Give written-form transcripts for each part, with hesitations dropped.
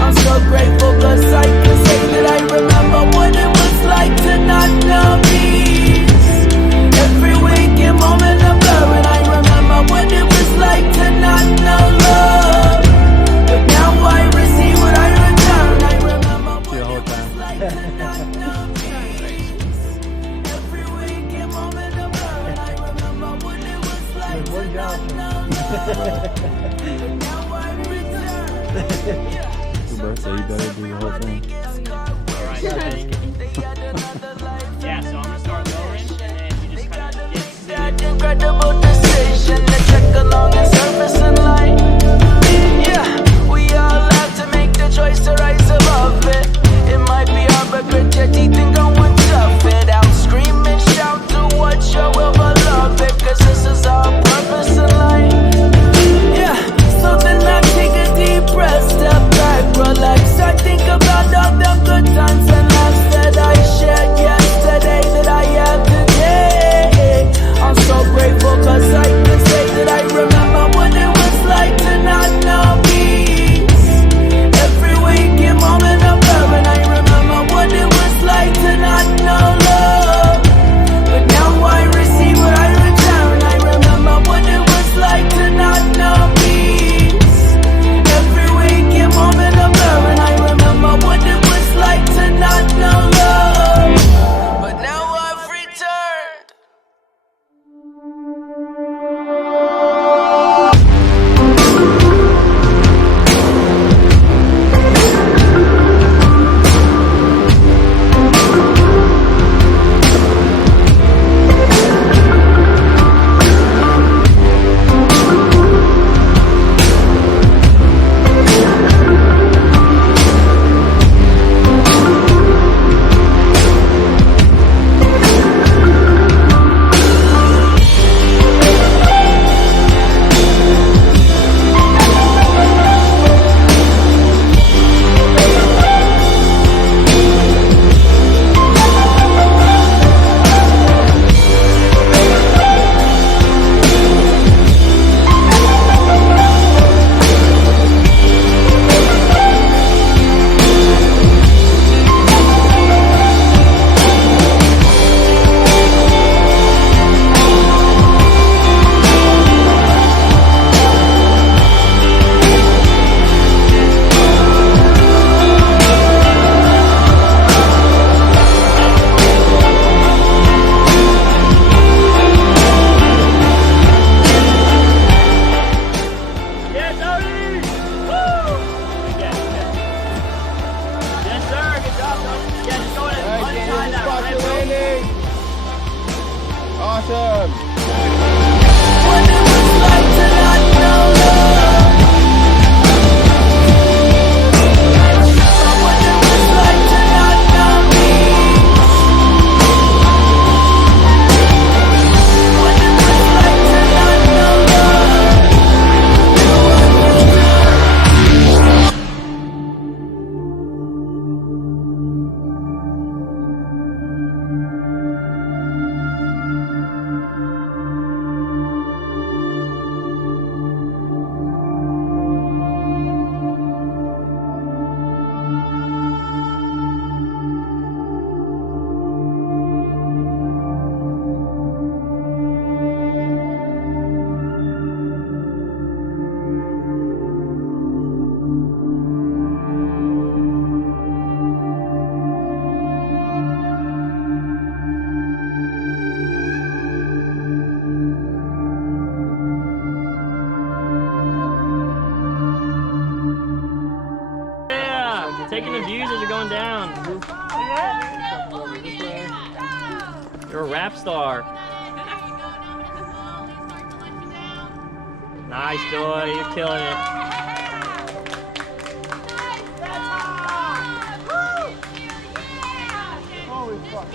I'm so grateful cause I can say that I remember what it was like to not know peace. Every waking moment of blur, and I remember what it was like to not know love. But now I receive what I return. I remember what it was like to not know peace. Every waking moment of blur, and I remember what it was like to not know love. But now I return. Your birthday, you better do the whole thing. Alright. Yeah, so I'm gonna start lowering, and then you just kind of get That incredible decision to check along and surface in light. Yeah, we all have to make the choice to rise above it. It might be hard, but grit your teeth and go and tough it out. Scream and shout to what your will beloved, cause this is our purpose in life. Yeah, so then I take a deep breath, step back, relax. I think about all the good times and laughs that I shared yesterday, that I have today. I'm so grateful cause I can say that I remember what it was like to not know peace. Every waking moment of love, and I remember what it was like to not know love. But now I receive what I return. I remember what it was like to not know peace. Every waking moment of love, and I remember what it was like to not know love. But now I've returned. Awesome. What it was like to not know love. What it was like to not know peace. What it was like to not know love. taking the views as you're going down. You're a rap star. Nice, Joy. You're killing it. Holy fuck.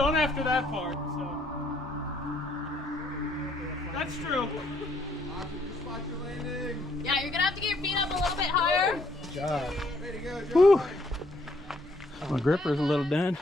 done after that part, so. That's true. Yeah, you're gonna have to get your feet up a little bit higher. Whew. My gripper's a little done.